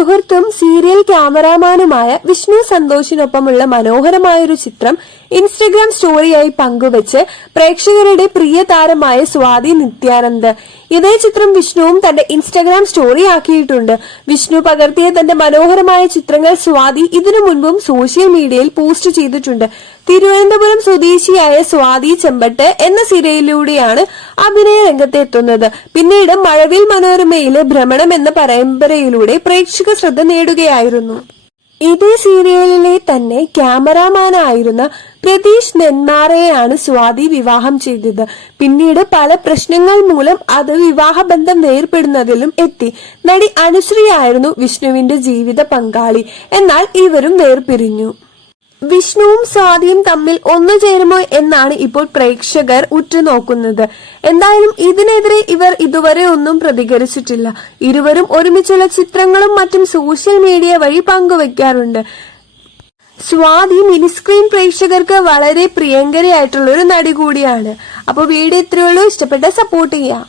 സുഹൃത്തും സീരിയൽ ക്യാമറാമാനുമായ വിഷ്ണു സന്തോഷിനൊപ്പമുള്ള മനോഹരമായൊരു ചിത്രം ഇൻസ്റ്റഗ്രാം സ്റ്റോറിയായി പങ്കുവച്ച് പ്രേക്ഷകരുടെ പ്രിയ താരമായ സ്വാതി നിത്യാനന്ദ്. ഇതേ ചിത്രം വിഷ്ണുവും തന്റെ ഇൻസ്റ്റാഗ്രാം സ്റ്റോറി ആക്കിയിട്ടുണ്ട്. വിഷ്ണു പകർത്തിയ തന്റെ മനോഹരമായ ചിത്രങ്ങൾ സ്വാതി ഇതിനു മുൻപും സോഷ്യൽ മീഡിയയിൽ പോസ്റ്റ് ചെയ്തിട്ടുണ്ട്. തിരുവനന്തപുരം സ്വദേശിയായ സ്വാതി ചെമ്പട്ട് എന്ന സിനിമയിലൂടെയാണ് അഭിനയ രംഗത്തെത്തുന്നത് പിന്നീട് മഴവിൽ മനോരമയിലെ ഭ്രമണം എന്ന പരമ്പരയിലൂടെ പ്രേക്ഷക ശ്രദ്ധ നേടുകയായിരുന്നു. ഇതേ സീരിയലിലെ തന്നെ ക്യാമറാമാനായിരുന്ന പ്രതീഷ് നെന്മാറയെയാണ് സ്വാതി വിവാഹം ചെയ്തത്. പിന്നീട് പല പ്രശ്നങ്ങൾ മൂലം അത് വിവാഹബന്ധം വേർപെടുന്നതിലും എത്തി. നടി അനുശ്രീ ആയിരുന്നു വിഷ്ണുവിന്റെ ജീവിത പങ്കാളി. എന്നാൽ ഇവരും വേർപിരിഞ്ഞു. വിഷ്ണുവും സ്വാതിയും തമ്മിൽ ഒന്നു ചേരുമോ എന്നാണ് ഇപ്പോൾ പ്രേക്ഷകർ ഉറ്റുനോക്കുന്നത്. എന്തായാലും ഇതിനെതിരെ ഇവർ ഇതുവരെ ഒന്നും പ്രതികരിച്ചിട്ടില്ല. ഇരുവരും ഒരുമിച്ചുള്ള ചിത്രങ്ങളും മറ്റും സോഷ്യൽ മീഡിയ വഴി പങ്കുവെക്കാറുണ്ട്. സ്വാതി മിനിസ്ക്രീൻ പ്രേക്ഷകർക്ക് വളരെ പ്രിയങ്കരയായിട്ടുള്ള ഒരു നടി കൂടിയാണ്. അപ്പോൾ വീഡിയോ ഇത്രയുള്ളൂ ഇഷ്ടപ്പെട്ട സപ്പോർട്ട് ചെയ്യാം.